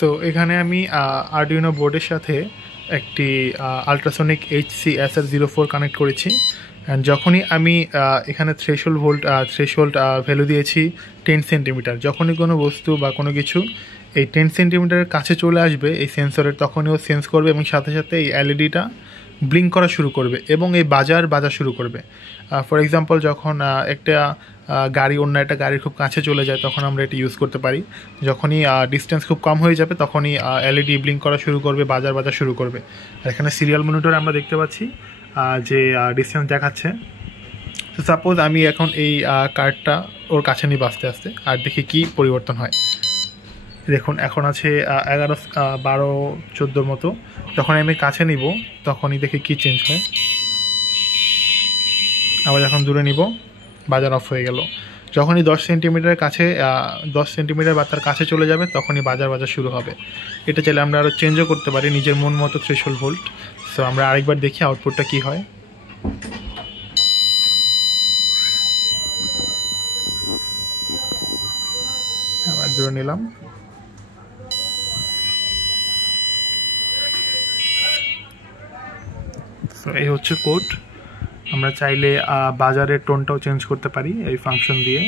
So এখানে আমি Arduino বোর্ডের সাথে একটি আল্ট্রাসনিক HC-SR04 কানেক্ট করেছি। অ্যান্ড যখনই আমি এখানে থ্রেশহোল্ড ভ্যালু দিয়েছি 10 সেন্টিমিটার, যখনই কোনো বস্তু বা কোনো কিছু এই 10 সেন্টিমিটারের কাছে চলে আসবে এই সেন্সরের, তখনই ও সেন্স করবে এবং সাথে সাথে এই এলইডিটা ব্লিঙ্ক করা শুরু করবে এবং এই বাজা শুরু করবে। ফর এক্সাম্পল, যখন একটা গাড়ি অন্য একটা গাড়ির খুব কাছে চলে যায় তখন আমরা এটা ইউজ করতে পারি। যখনই ডিস্টেন্স খুব কম হয়ে যাবে তখনই এলইডি ব্লিঙ্ক করা শুরু করবে, বাজা শুরু করবে। আর এখানে সিরিয়াল মনিটরে আমরা দেখতে পাচ্ছি যে ডিস্টেন্স দেখাচ্ছে। তো সাপোজ আমি এখন এই কার্ডটা ওর কাছে নিব আস্তে আস্তে, আর দেখি কি পরিবর্তন হয়। দেখুন এখন আছে 11, 12, 14 মতো। যখন আমি কাছে নিব তখনই দেখি কি চেঞ্জ হয়। আবার যখন দূরে নিব বাজার অফ হয়ে গেল। যখনই 10 সেন্টিমিটারের কাছে 10 সেন্টিমিটার বা তার কাছে চলে যাবে তখনই বাজার শুরু হবে। এটা চাইলে আমরা আরও চেঞ্জও করতে পারি নিজের মন মতো থ্রেশহোল্ড ভোল্ট। সো আমরা আরেকবার দেখি আউটপুটটা কি হয়। আবার দূরে নিলাম। সো এই হচ্ছে কোড। আমরা চাইলে বাজারের টোনটাও চেঞ্জ করতে পারি এই ফাংশন দিয়ে।